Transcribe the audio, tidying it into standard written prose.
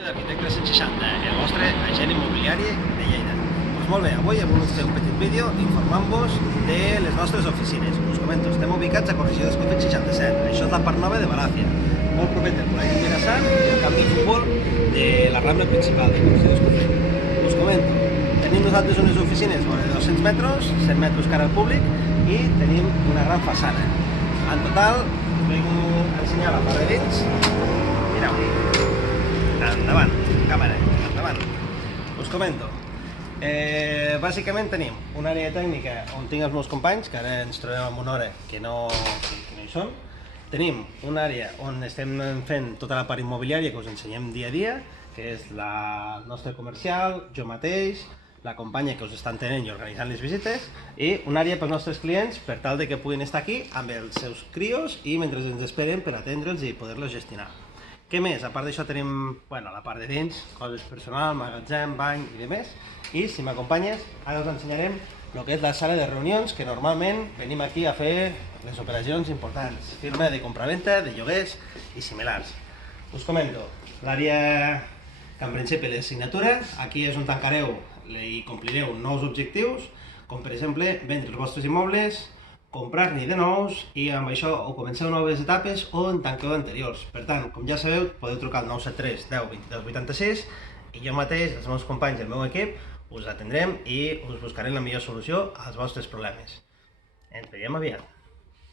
d'Arquitectes 160, el vostre agent immobiliari de Lleida. Doncs molt bé, avui hem volgut fer un petit vídeo informant-vos de les nostres oficines. Us comento, estem ubicats a Corregidor Escofet 67, això és la part nova de Balàfia, molt proper del Col·legi Mirassant i el camp de futbol de la Rambla principal de Corregidor Escofet. Us comento, tenim nosaltres unes oficines de 200 metres, 100 metres cara al públic i tenim una gran façana. En total, us vull ensenyar la part de dins. Mireu. Endavant, càmera, endavant. Us comento. Bàsicament tenim una àrea tècnica on tinc els meus companys, que ara ens trobem en una hora que no hi són. Tenim una àrea on estem fent tota la part immobiliària que us ensenyem dia a dia, que és la nostra comercial, jo mateix, la companya que us està entenent i organitzant les visites, i una àrea pels nostres clients per tal de que puguin estar aquí amb els seus crios i mentre ens esperen per atendre'ls i poder-los gestionar. Què més? A part d'això tenim la part de dins, coses personals, magatzem, bany i demés. I si m'acompanyes, ara us ensenyarem el que és la sala de reunions, que normalment venim aquí a fer les operacions importants, firma de compraventa, de lloguers i similars. Us comento, l'àrea que en principi és signatura, aquí és on tancareu i complireu nous objectius, com per exemple vendre els vostres immobles, comprar-ne de nous i amb això o comenceu noves etapes o en tanqueu anteriors. Per tant, com ja sabeu, podeu trucar al 973 10 22 86 i jo mateix, els meus companys i el meu equip, us atendrem i us buscarem la millor solució als vostres problemes. Ens veiem aviat.